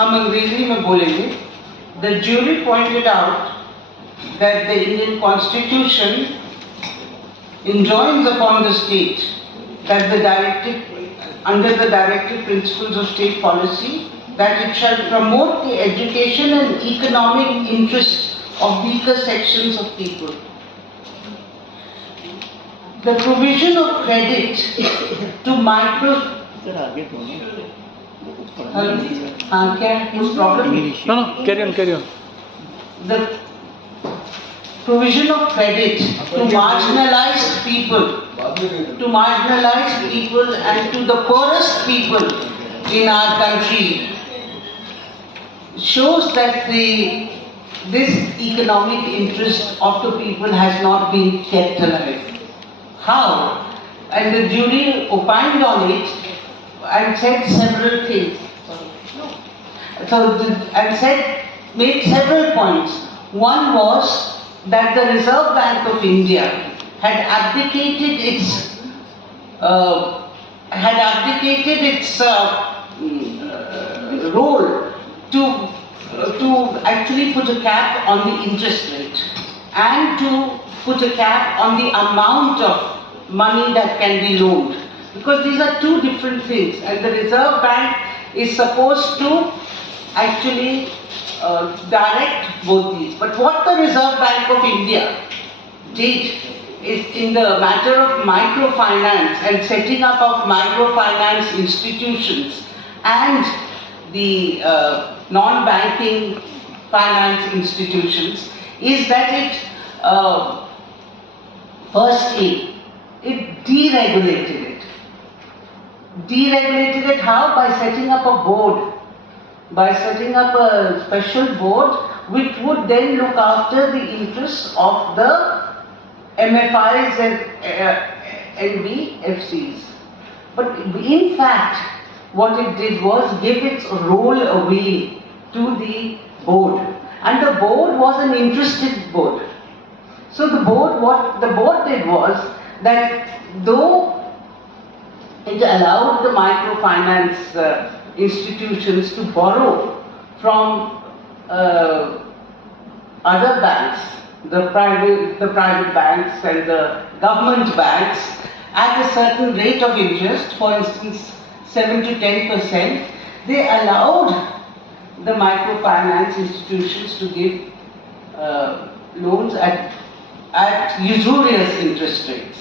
हम अंग्रेजी में बोलेंगे. The jury pointed out that the Indian Constitution enjoins upon the state that under the directive principles of state policy, that it shall promote the education and economic interests of weaker sections of people. The provision of credit to micro... No, carry on. The provision of credit to marginalized people and to the poorest people in our country shows that this economic interest of the people has not been kept alive. How? And the jury opined on it and said several things. Made several points. One was that the Reserve Bank of India had abdicated its role to actually put a cap on the interest rate and to put a cap on the amount of money that can be loaned. Because these are two different things, and the Reserve Bank is supposed to actually direct both these. But what the Reserve Bank of India did is, in the matter of microfinance and setting up of microfinance institutions and the non-banking finance institutions, is that it firstly, it deregulated it. Deregulated it how? By setting up a board. By setting up a special board which would then look after the interests of the MFIs and NBFCs. But in fact, what it did was give its role away to the board. And the board was an interested board. So the board, what the board did was that though it allowed the microfinance institutions to borrow from other banks, the private banks and the government banks, at a certain rate of interest, for instance 7 to 10%, they allowed the microfinance institutions to give loans at usurious interest rates.